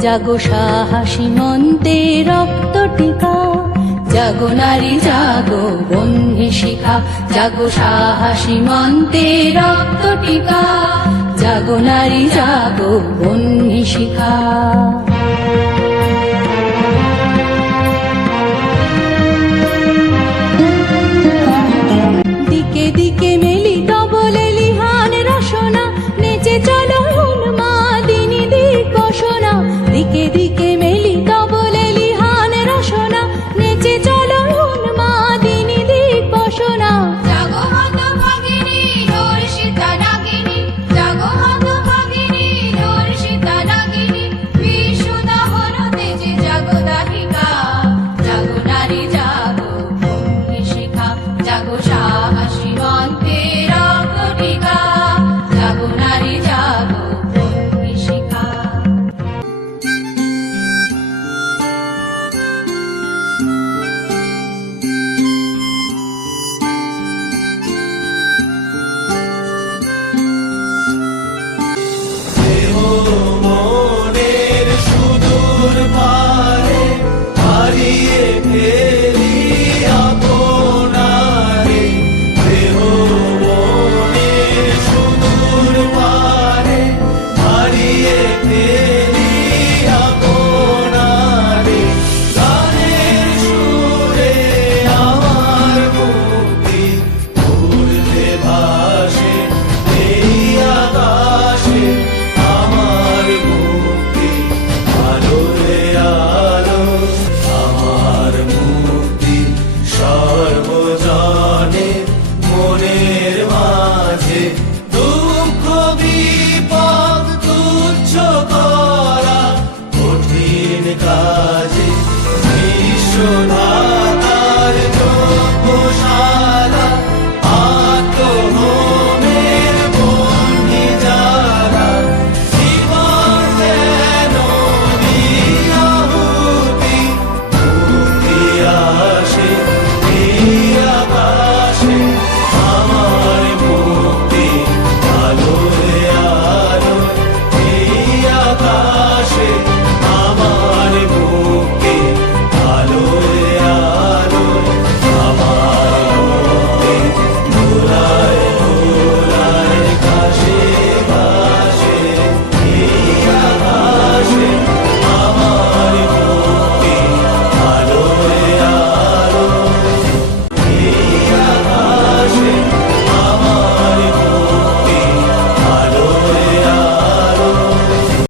জাগো সাহসী মন্তে রক্ত টিকা। জাগো নারী, জাগো বন্ধি শিখা। জাগো সাহসী মন্তে রক্ত টিকা। জাগো নারী, জাগো বন্ধি শিখা। के दी